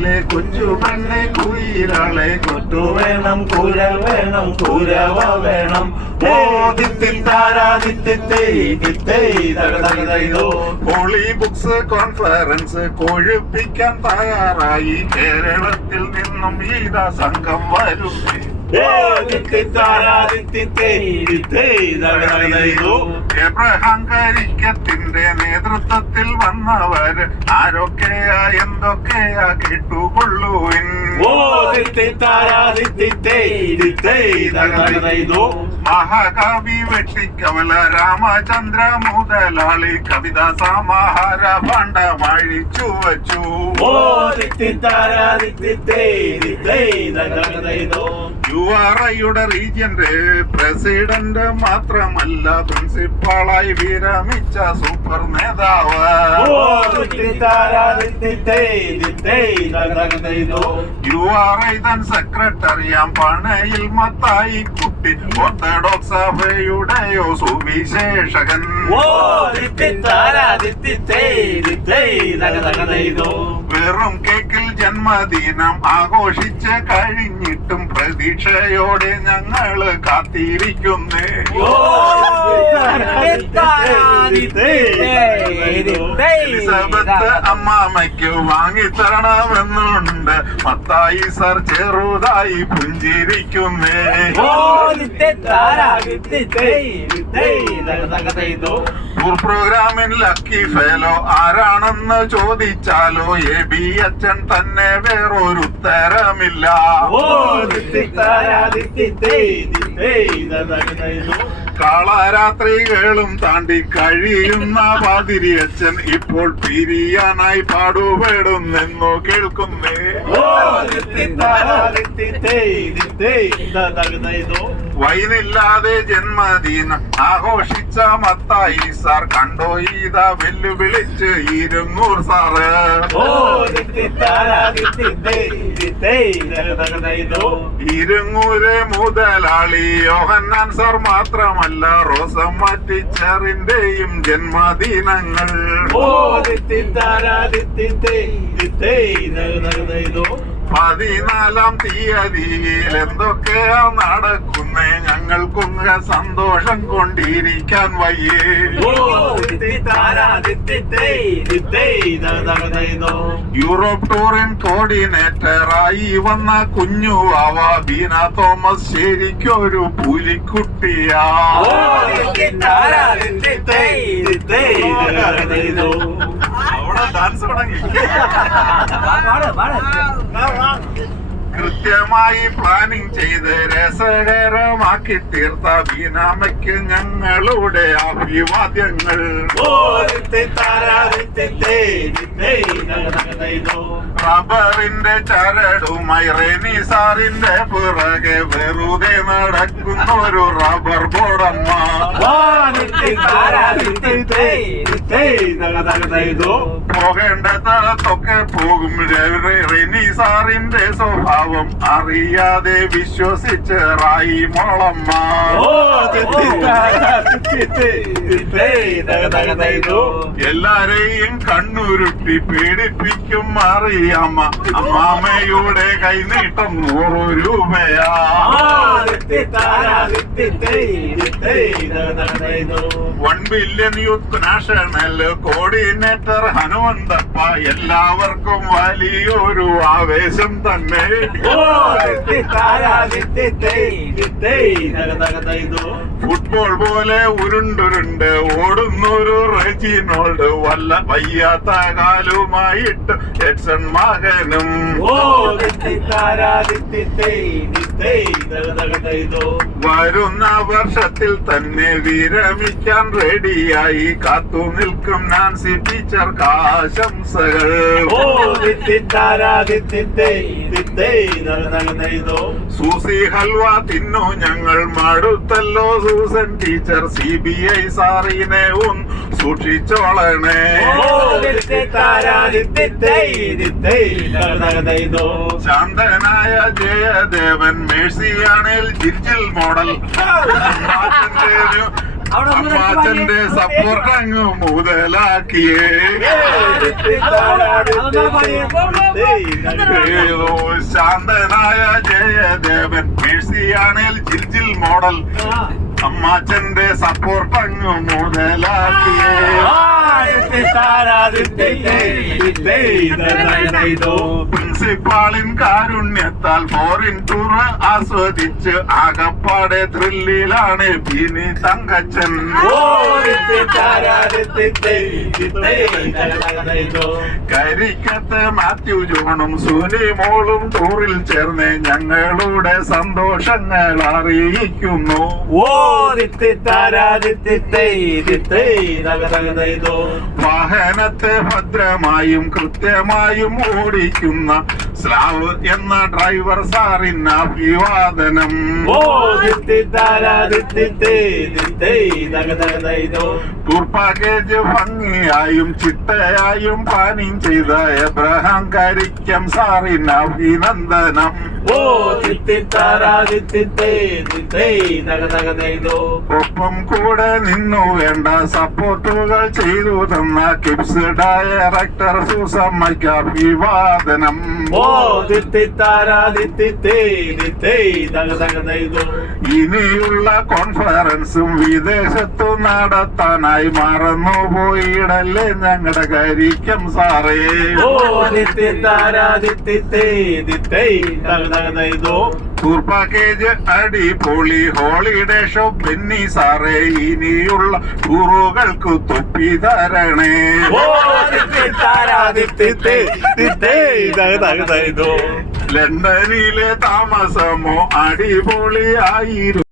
കാട്ടിലെ കൊച്ചു പെണ്ണെ കുയിലാളെ കൊട്ടു വേണം കുരൽ വേണം കുരവ വേണം. ഹോളി ബുക്സ് കോൺഫറൻസ് കൊഴുപ്പിക്കാൻ തയ്യാറായി കേരളത്തിൽ നിന്നും ഈതാ സംഘം വരുന്നേ. എബ്രഹാം കരിക്കത്തിന്റെ നേതൃത്വത്തിൽ വന്നവര് ആരൊക്കെയാ എന്തൊക്കെയാ കേട്ടുകൊള്ളുവിൻ. മഹാകവി വെട്ടിക്കവല രാമചന്ദ്ര മുതലാളി കവിതാ സമാഹാര ഭണ്ഡമഴിച്ചു വച്ചു. യുആർഐയുടെ റീജിയന്റെ പ്രസിഡന്റ് മാത്രമല്ല പ്രിൻസിപ്പാളായി വിരമിച്ച സൂപ്പർ നേതാവ്. യുആർഐ തൻ സെക്രട്ടറിയാം പണയിൽ മത്തായി കുട്ടി ഓർത്തഡോക്സ് സഭയുടെയോ സുവിശേഷകൻ. വെറും കേക്കിൽ ജന്മദിനം ആഘോഷിച്ച് കഴിഞ്ഞിട്ടും പ്രതീക്ഷയോടെ ഞങ്ങള് കാത്തിരിക്കുന്നേ. എലിസബത്ത് അമ്മാമയ്ക്ക് വാങ്ങിത്തരണമെന്നുണ്ട്. മത്തായി സർ ചെറുതായി പുഞ്ചിരിക്കുന്നേ. ടൂർ പ്രോഗ്രാമിൽ ലക്കി ഫെലോ ആരാണെന്ന് ചോദിച്ചാലോ എബി അച്ഛൻ തന്നെ വേറൊരു ഉത്തരമില്ല. കാളരാത്രികളും താണ്ടി കഴിയുന്ന പാതിരി അച്ഛൻ ഇപ്പോൾ പിരിയാനായി പാടുപെടുന്നെന്നോ കേൾക്കുന്നേ. വൈനില്ലാതെ ജന്മദിനം ആഘോഷിച്ച മത്തായി സാർ കണ്ടോ ഇതാ വെല്ലുവിളിച്ച് 200 സാറ്. ഇരുങ്ങൂര് മുതലാളി യോഹന്നാൻ സാർ മാത്രമല്ല റോസമ്മ ടീച്ചറിന്റെയും ജന്മദിനങ്ങൾ. 14-ാം തീയതിയിൽ എന്തൊക്കെയാ നടക്കുന്നേ, ഞങ്ങൾക്കൊന്ന് സന്തോഷം കൊണ്ടിരിക്കാൻ വയ്യേ. യൂറോപ്പ് ടൂറിൻ കോർഡിനേറ്ററായി വന്ന കുഞ്ഞു വാവ ബീന തോമസ് ശരിക്കൊരു പുലിക്കുട്ടിയാ. അവിടെ ഡാൻസ് തുടങ്ങി. കൃത്യമായി പ്ലാനിങ് ചെയ്ത് രസകരമാക്കി തീർത്ത ബീനാമയ്ക്ക് ഞങ്ങളുടെ അഭിവാദ്യങ്ങൾ. റബ്ബറിന്റെ ചരടുമായി റെനി സാറിന്റെ പിറകെ വെറുതെ നടക്കുന്നൊരു റബ്ബർ ബോർഡമ്മ. പോകേണ്ട സ്ഥലത്തൊക്കെ പോകും. റെനി സാറിന്റെ സ്വഭാവം അറിയാതെ വിശ്വസിച്ച് റായി മോളമ്മ. എല്ലാരെയും കണ്ണുരുട്ടി പേടിപ്പിക്കും അറിയാമ്മ. അമ്മാമ്മയുടെ കൈനീട്ടം 100 രൂപയാ. $1 billion youth national coordinator Hanumanthappa എല്ലാവർക്കും വലിയൊരു ആവേശം തന്നെ. ഫുട്ബോൾ പോലെ ഉരുണ്ടുരുണ്ട് ഓടുന്നൊരു റെജിനോൾഡ് വല്ല വയ്യാത്ത കാലുമായിട്ട് എഡ്സൺ മകനും. വരുന്ന വർഷത്തിൽ തന്നെ വിരമിക്കാൻ റെഡിയായി കാത്തു നിൽക്കും നാൻസി ടീച്ചർക്ക് ആശംസകൾ. സൂസി ഹൽവ തിന്നു ഞങ്ങൾ മടുത്തല്ലോ സൂസൻ ടീച്ചർ. CBI സാറിനെ സൂക്ഷിച്ചോളണേ. ശാന്തനായ ജയദേവൻ മേഴ്സിയാണേൽ ജിർജിൽ മോഡൽ അമ്മാച്ചന്റെ സപ്പോർട്ട് അങ്ങ് മുതലാക്കിയേ ശാന്തനായ ജയദേവൻ മേഴ്സിയാണേൽ ജിൽ മോഡൽ അമ്മാച്ചന്റെ സപ്പോർട്ട് അങ്ങ് മുതലാക്കിയേ പ്രിൻസിപ്പാളിൻ കാരുണ്യത്താൽ ഫോറിൻ ടൂർ ആസ്വദിച്ച് ആകപ്പാടെ ത്രില്ലിലാണ് ബിനി തങ്കച്ചൻ കരിക്കത്ത് മാത്യു ജോണും സുനി മോളും ടൂറിൽ ചേർന്ന് ഞങ്ങളുടെ സന്തോഷങ്ങൾ അറിയിക്കുന്നു വാഹനത്തെ ഭദ്രമായും കൃത്യമായും ഓടിക്കുന്ന സ്ലാവ് എന്ന ഡ്രൈവർ സാറിന് അഭിവാദനം ടൂർ പാക്കേജ് ഭംഗിയായും ചിട്ടയായും പ്ലാനിങ് ചെയ്ത എബ്രഹാം കരിക്കം സാറിന് അഭിനന്ദനം ഒപ്പം കൂടെ നിന്നു വേണ്ട സപ്പോർട്ടുകൾ ചെയ്തു തന്ന കിപ്സ് ഡയറക്ടർ സുസമ്മയ്ക്ക് അഭിവാദനം ഇനിയുള്ള കോൺഫറൻസും വിദേശത്തു നടത്താനായി മറന്നുപോയിടല്ലേ ഞങ്ങളുടെ കരിക്കം സാറേ ടൂർ പാക്കേജ് അടിപൊളി ഹോളിഡേ ഷോ ബെന്നി സാറേ ഇനിയുള്ള ടൂറുകൾക്ക് തൊപ്പി തരണേ ലണ്ടനിലെ താമസമോ അടിപൊളിയായിരുന്നു